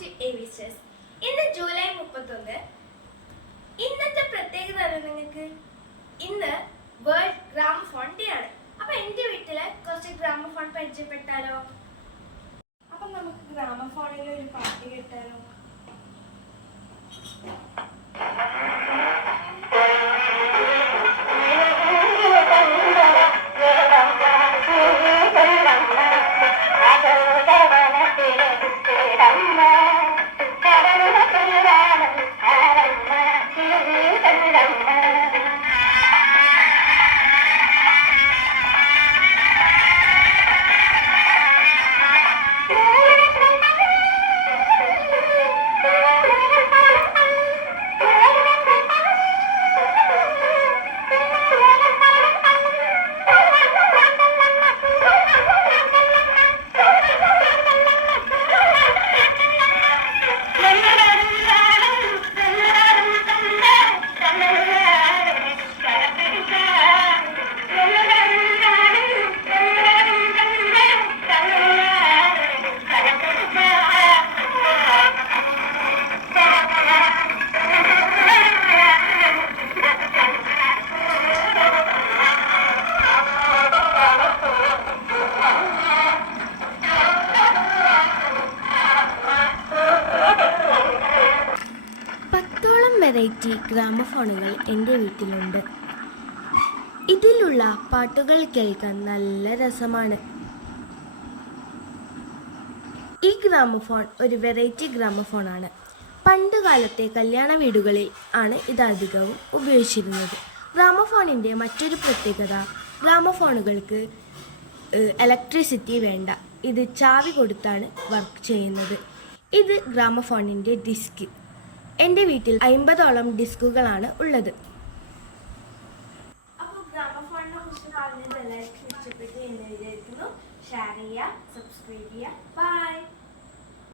To എവിസ്റ്റേഴ്സ്. ഇന്ന് July 31. ഇന്നത്തെ പ്രത്യേകത നിങ്ങൾക്ക് ഇന്ന് വേൾഡ് ഗ്രാമഫോൺ ഡേ ആണ്. അപ്പൊ എന്റെ വീട്ടില് കുറച്ച് ഗ്രാമഫോൺ പരിചയപ്പെട്ടാലോ? അപ്പൊ നമുക്ക് ഗ്രാമഫോണിൽ ഒരു പാട്ട് കേട്ടാലോ? വെറൈറ്റി ഗ്രാമഫോണുകൾ എൻ്റെ വീട്ടിലുണ്ട്. ഇതിലുള്ള പാട്ടുകൾ കേൾക്കാൻ നല്ല രസമാണ്. ഈ ഗ്രാമഫോൺ ഒരു വെറൈറ്റി ഗ്രാമഫോണാണ്. പണ്ടുകാലത്തെ കല്യാണ വീടുകളിൽ ആണ് ഇത് അധികവും ഉപയോഗിച്ചിരുന്നത്. ഗ്രാമഫോണിൻ്റെ മറ്റൊരു പ്രത്യേകത, ഗ്രാമഫോണുകൾക്ക് ഇലക്ട്രിസിറ്റി വേണ്ട. ഇത് ചാവി കൊടുത്താണ് വർക്ക് ചെയ്യുന്നത്. ഇത് ഗ്രാമഫോണിൻ്റെ ഡിസ്ക്. എൻ്റെ വീട്ടിൽ 50ഓളം ഡിസ്കുകളാണ് ഉള്ളത്. അപ്പോൾ ഗ്രാമഫോണിനെ കുറിച്ച് പറഞ്ഞത് എല്ലാവർക്കും ഇഷ്ടപ്പെട്ടു എന്ന് വിചാരിക്കുന്നു. ഷെയർ ചെയ്യുക, സബ്സ്ക്രൈബ് ചെയ്യുക. ബൈ.